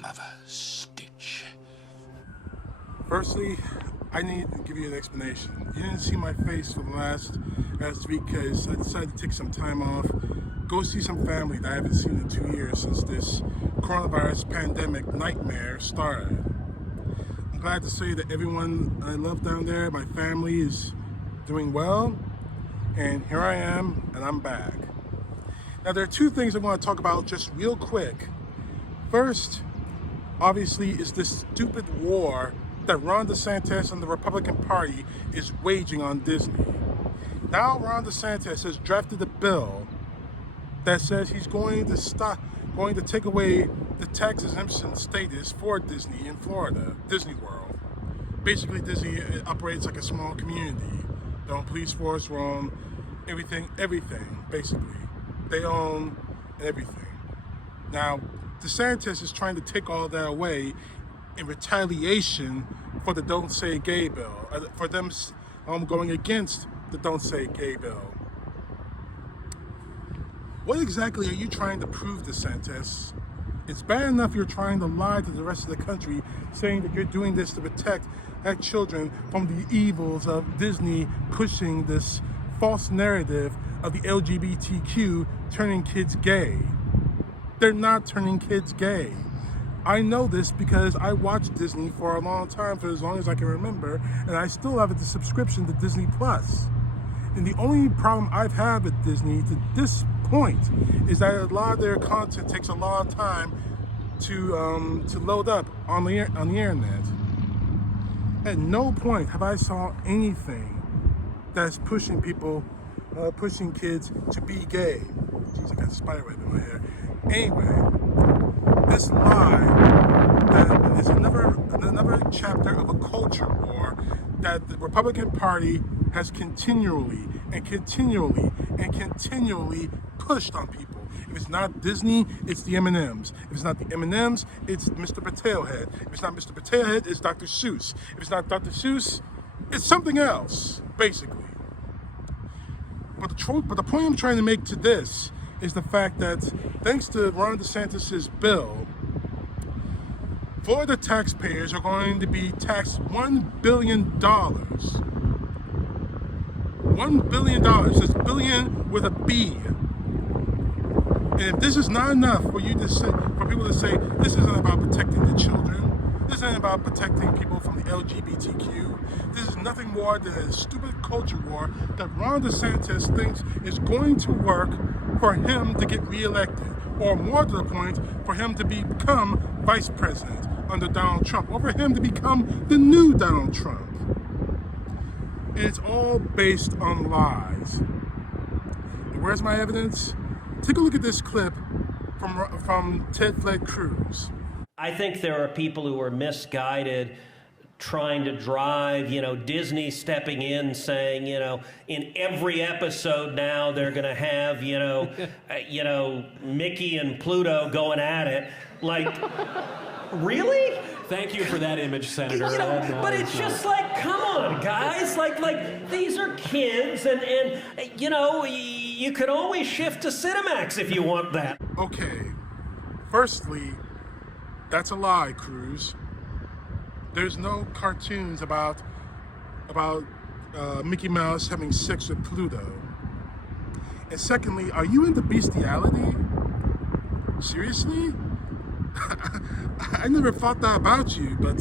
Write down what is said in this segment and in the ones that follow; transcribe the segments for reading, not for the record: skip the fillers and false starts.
mother stitch. Firstly, I need to give you an explanation. You didn't see my face for the last week because I decided to take some time off, go see some family that I haven't seen in 2 years since this coronavirus pandemic nightmare started. I'm glad to say that everyone I love down there, my family, is doing well, and here I am, and I'm back. Now, there are two things I want to talk about just real quick. First, obviously, is this stupid war that Ron DeSantis and the Republican Party is waging on Disney. Now Ron DeSantis has drafted a bill that says he's going to take away the tax exemption status for Disney in Florida, Disney World. Basically, Disney operates like a small community. They own police force, they own everything, basically. They own everything. Now, DeSantis is trying to take all that away in retaliation for the Don't Say Gay bill, for them going against the Don't Say Gay bill. What exactly are you trying to prove, DeSantis? It's bad enough you're trying to lie to the rest of the country, saying that you're doing this to protect our children from the evils of Disney pushing this false narrative of the LGBTQ turning kids gay. They're not turning kids gay. I know this because I watched Disney for a long time, for as long as I can remember, and I still have the subscription to Disney Plus. And the only problem I've had with Disney to this point is that a lot of their content takes a lot of time to load up on the internet. At no point have I saw anything that's pushing kids to be gay. Jeez, I got a spider web in my hair. Anyway, this lie that is another chapter of a culture war that the Republican Party has continually pushed on people. If it's not Disney, it's the M&Ms. If it's not the M&Ms, it's Mr. Potatohead. If it's not Mr. Potatohead, it's Dr. Seuss. If it's not Dr. Seuss, it's something else, basically. But the point I'm trying to make to this is the fact that thanks to Ron DeSantis' bill, Florida taxpayers are going to be taxed $1 billion. $1 billion. It's billion with a B. And if this is not enough for people to say this isn't about protecting the children, this isn't about protecting people from the LGBTQ, this is nothing more than a stupid culture war that Ron DeSantis thinks is going to work for him to get reelected, or more to the point, for him to become vice president under Donald Trump, or for him to become the new Donald Trump. It's all based on lies. And where's my evidence? Take a look at this clip from Ted Cruz. I think there are people who are misguided, trying to drive, Disney stepping in, saying, in every episode now they're going to have, Mickey and Pluto going at it. Like, really? Thank you for that image, Senator. But it's just like, come on, guys. Like these are kids, and you can always shift to Cinemax if you want that. Okay, firstly, that's a lie, Cruz. There's no cartoons about Mickey Mouse having sex with Pluto. And secondly, are you into bestiality? Seriously? I never thought that about you, but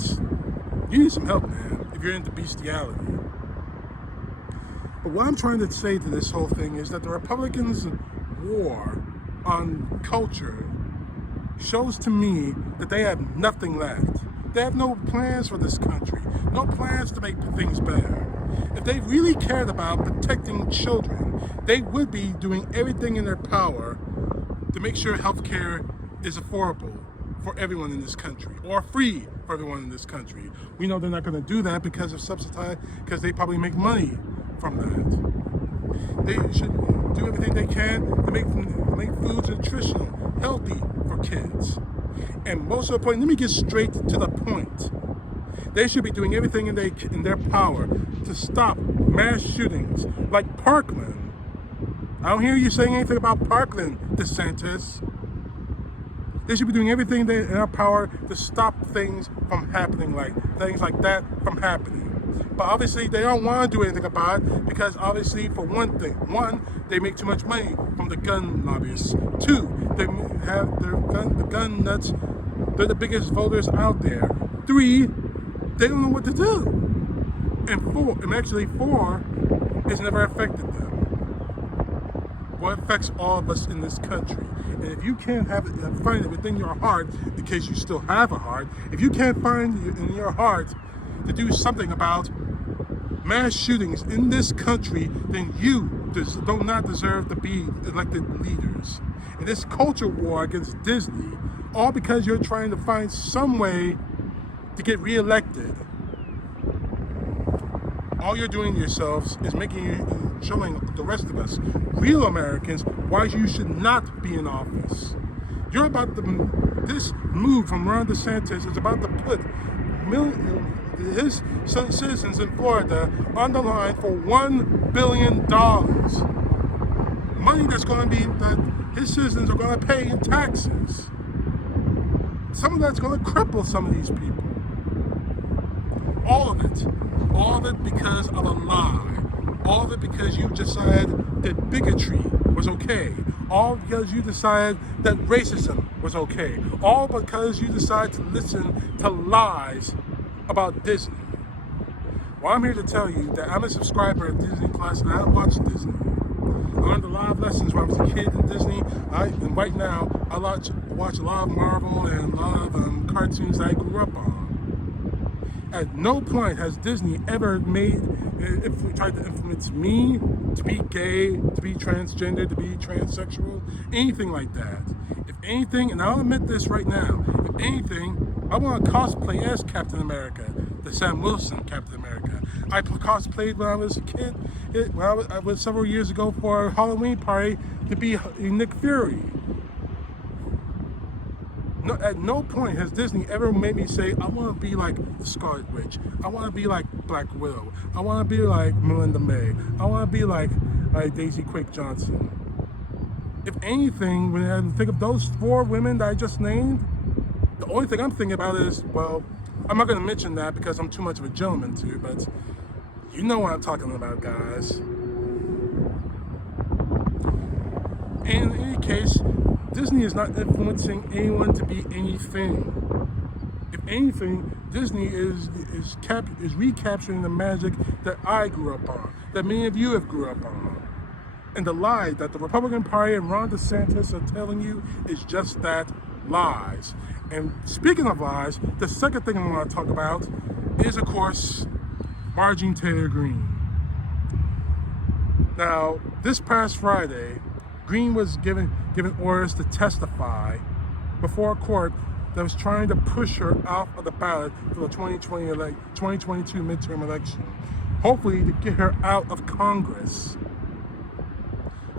you need some help, man, if you're into bestiality. But what I'm trying to say to this whole thing is that the Republicans' war on culture shows to me that they have nothing left. They have no plans for this country, no plans to make things better. If they really cared about protecting children, they would be doing everything in their power to make sure healthcare is affordable for everyone in this country, or free for everyone in this country. We know they're not going to do that because they probably make money from that. They should do everything they can to make foods nutritional, healthy for kids. And most of the point, let me get straight to the point. They should be doing everything in their power to stop mass shootings like Parkland. I don't hear you saying anything about Parkland, DeSantis. They should be doing everything in our power to stop things from happening, like things like that from happening. But obviously they don't want to do anything about it because obviously for one thing, one, they make too much money from the gun lobbyists. Two, they have the gun nuts. They're the biggest voters out there. Three, they don't know what to do. And four, it's never affected them. What affects all of us in this country. And if you can't find it within your heart, in case you still have a heart, if you can't find it in your heart to do something about mass shootings in this country, then you do not deserve to be elected leaders. And this culture war against Disney, all because you're trying to find some way to get reelected. All you're doing to yourselves is showing the rest of us, real Americans, why you should not be in office. You're about this move from Ron DeSantis is about to put his citizens in Florida on the line for $1 billion. Money that his citizens are going to pay in taxes. Some of that's going to cripple some of these people. All of it. All of it because of a lie. All of it because you decided that bigotry was okay. All because you decided that racism was okay. All because you decided to listen to lies about Disney. Well, I'm here to tell you that I'm a subscriber of Disney Plus and I watch Disney. I learned a lot of lessons when I was a kid in Disney. And right now, I watch a lot of Marvel and a lot of cartoons that I grew up on. At no point has Disney ever tried to influence me to be gay, to be transgender, to be transsexual, anything like that. If anything, and I'll admit this right now, if anything, I want to cosplay as Captain America, the Sam Wilson Captain America. I cosplayed when I was a kid, I was several years ago for a Halloween party to be Nick Fury. No, at no point has Disney ever made me say, I want to be like the Scarlet Witch. I want to be like Black Widow. I want to be like Melinda May. I want to be like Daisy Quake Johnson. If anything, when I think of those four women that I just named, the only thing I'm thinking about is, well, I'm not going to mention that because I'm too much of a gentleman to, but you know what I'm talking about, guys. In any case, Disney is not influencing anyone to be anything. If anything, Disney is recapturing the magic that I grew up on, that many of you have grew up on. And the lie that the Republican Party and Ron DeSantis are telling you is just that, lies. And speaking of lies, the second thing I want to talk about is, of course, Marjorie Taylor Greene. Now, this past Friday, Greene was given orders to testify before a court that was trying to push her out of the ballot for the 2022 midterm election, hopefully to get her out of Congress.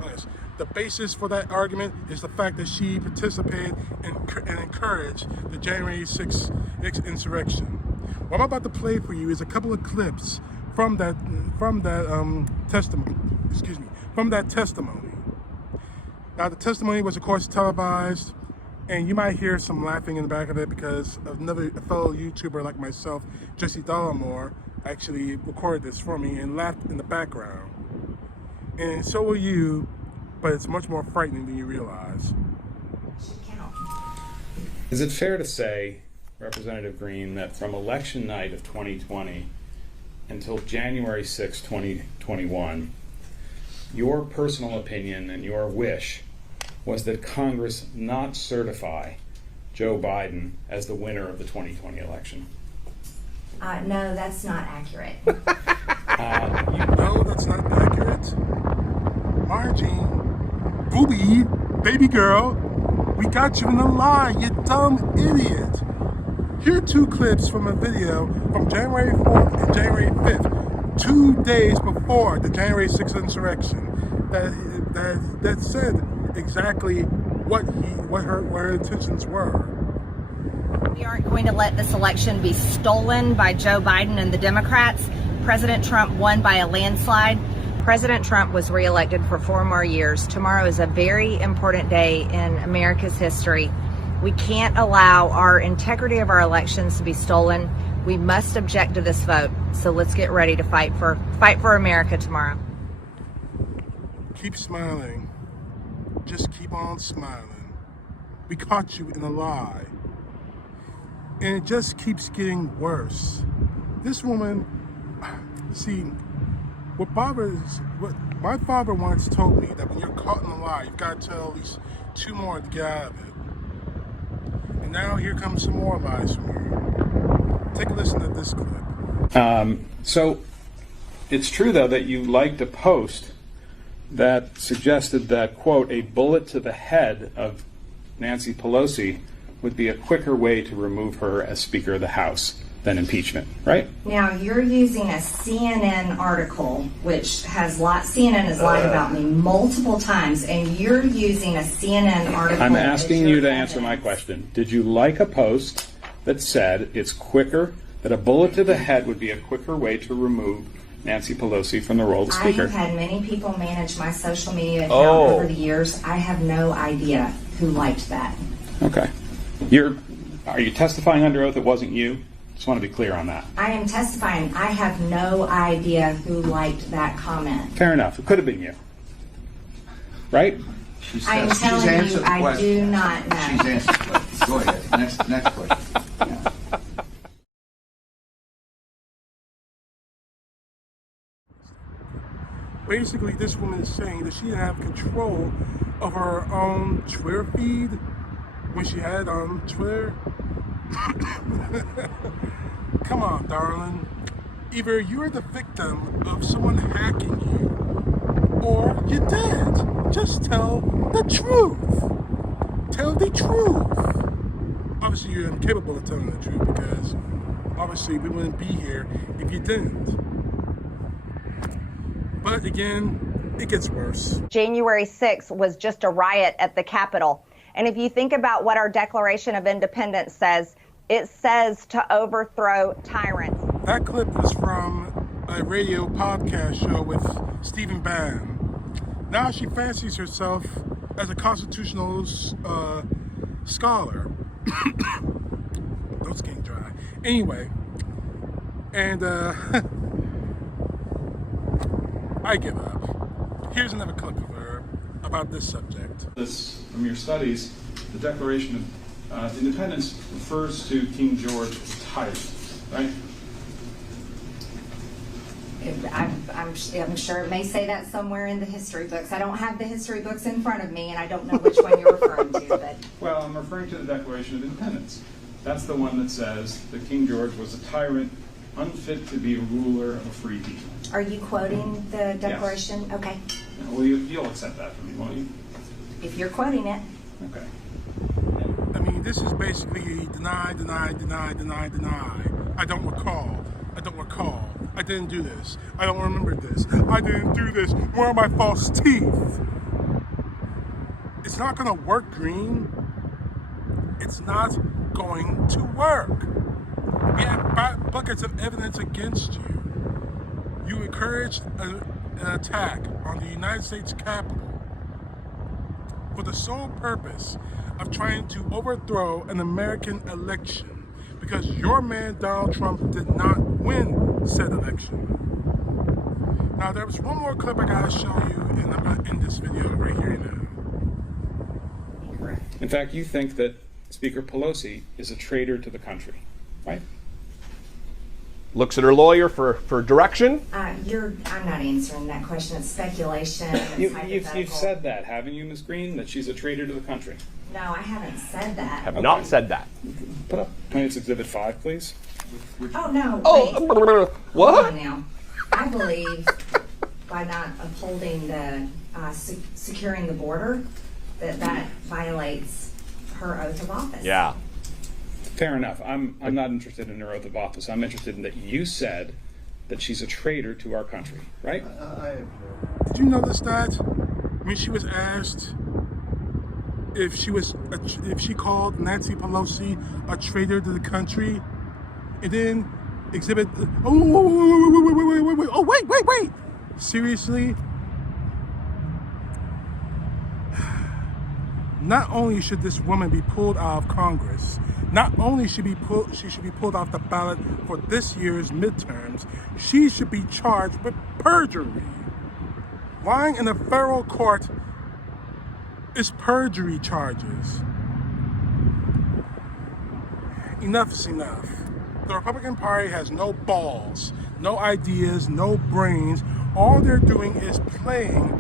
Yes. The basis for that argument is the fact that she participated and encouraged the January 6th insurrection. What I'm about to play for you is a couple of clips from that testimony. Now, the testimony was, of course, televised, and you might hear some laughing in the back of it because another fellow YouTuber like myself, Jesse Dollamore, actually recorded this for me and laughed in the background. And so will you, but it's much more frightening than you realize. Is it fair to say, Representative Greene, that from election night of 2020 until January 6, 2021, your personal opinion and your wish was that Congress not certify Joe Biden as the winner of the 2020 election? No, that's not accurate. No, that's not accurate. Margie, booby, baby girl, we got you in a lie, you dumb idiot. Here are two clips from a video from January 4th and January 5th, 2 days before the January 6th insurrection, that said exactly what her intentions were. We aren't going to let this election be stolen by Joe Biden and the Democrats. President Trump won by a landslide. President Trump was reelected for 4 more years. Tomorrow is a very important day in America's history. We can't allow our integrity of our elections to be stolen. We must object to this vote. So let's get ready to fight for America tomorrow. Keep smiling. Just keep on smiling. We caught you in a lie. And it just keeps getting worse. This woman, see, what my father once told me, that when you're caught in a lie, you've got to tell at least 2 more to get out of it. And now here comes some more lies from you. Take a listen to this clip. So it's true, though, that you liked a post that suggested that, quote, a bullet to the head of Nancy Pelosi would be a quicker way to remove her as Speaker of the House than impeachment, right? Now, you're using a CNN article, which has CNN has lied about me multiple times, and you're using a CNN article. I'm asking you to answer my question. Did you like a post that said it's quicker, that a bullet to the head would be a quicker way to remove Nancy Pelosi from the role of Speaker? I have had many people manage my social media account over the years. I have no idea who liked that. Okay. Are you testifying under oath it wasn't you? Just want to be clear on that. I am testifying. I have no idea who liked that comment. Fair enough. It could have been you. Right? I'm telling you, I do not know. She's answered the question. Go ahead. Next question. Yeah. Basically, this woman is saying that she didn't have control of her own Twitter feed when she had on Twitter. Come on, darling. Either you're the victim of someone hacking you, or you're dead. Just tell the truth. Tell the truth. Obviously, you're incapable of telling the truth, because obviously we wouldn't be here if you didn't. But again, it gets worse. January 6th was just a riot at the Capitol. And if you think about what our Declaration of Independence says, it says to overthrow tyrants. That clip was from a radio podcast show with Stephen Bann. Now she fancies herself as a constitutional scholar. Those getting dry. Anyway, and I give up. Here's another clip of her about this subject. This, from your studies, the Declaration of Independence refers to King George as a tyrant, right? I'm sure it may say that somewhere in the history books. I don't have the history books in front of me, and I don't know which one you're referring to. But Well, I'm referring to the Declaration of Independence. That's the one that says that King George was a tyrant, unfit to be a ruler of a free people. are you quoting the Declaration? Yes. Okay. Well, you'll accept that from me, won't you? If you're quoting it. Okay. I mean, this is basically deny. I don't recall. I didn't do this. I don't remember this. I didn't do this. Where are my false teeth? It's not gonna work, Green. It's not going to work. We have buckets of evidence against you. You encouraged an attack on the United States Capitol for the sole purpose of trying to overthrow an American election, because your man Donald Trump did not win said election. Now, there was one more clip I gotta show you in this video right here now. In fact, you think that Speaker Pelosi is a traitor to the country, right? Looks at her lawyer for direction. I'm not answering that question. It's speculation. It's You've said that, haven't you, Ms. Green, that she's a traitor to the country? No, I haven't said that. Have not said that. Put up Plaintiff's Exhibit 5, please. Oh, no. Wait. Oh, what? Hold on now. I believe by not upholding the securing the border, that violates her oath of office. Yeah. Fair enough. I'm not interested in her oath of office. I'm interested in that you said that she's a traitor to our country, right? Did you notice that when she was asked if she called Nancy Pelosi a traitor to the country, and then exhibit? Wait! Seriously? Not only should this woman be pulled out of Congress, not only she should be pulled off the ballot for this year's midterms, she should be charged with perjury. Lying in a federal court is perjury charges. Enough is enough. The Republican Party has no balls, no ideas, no brains. All they're doing is playing,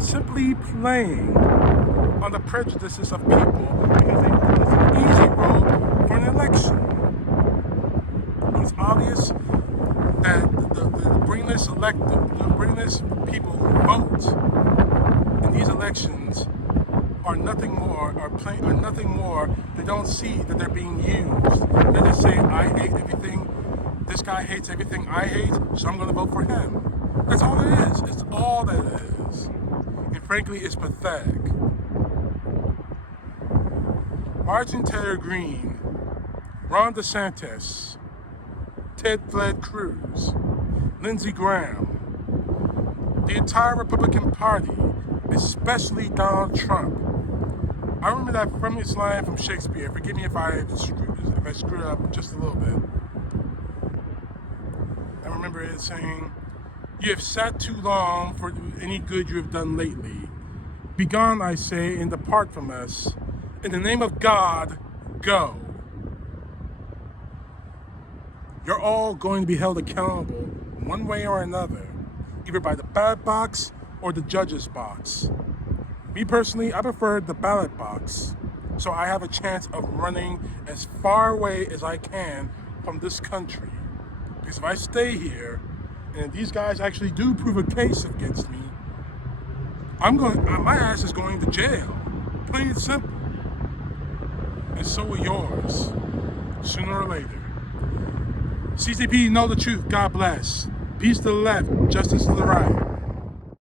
simply playing on the prejudices of people because they think it's an easy road for an election. It's obvious that the brainless people who vote in these elections are nothing more, they don't see that they're being used. They just say, I hate everything, this guy hates everything I hate, so I'm gonna vote for him. That's all it is. It's all that it is. And frankly, it's pathetic. Marjorie Taylor Greene, Ron DeSantis, Ted Cruz, Lindsey Graham, the entire Republican Party, especially Donald Trump. I remember that famous line from Shakespeare. Forgive me if I screwed up just a little bit. I remember it saying, "You have sat too long for any good you have done lately. Begone, I say, and depart from us. In the name of God, go." You're all going to be held accountable one way or another, either by the ballot box or the judge's box. Me personally, I prefer the ballot box, so I have a chance of running as far away as I can from this country. Because if I stay here, and if these guys actually do prove a case against me, my ass is going to jail. Plain and simple. And so will yours, sooner or later. CTP, know the truth. God bless. Peace to the left, justice to the right.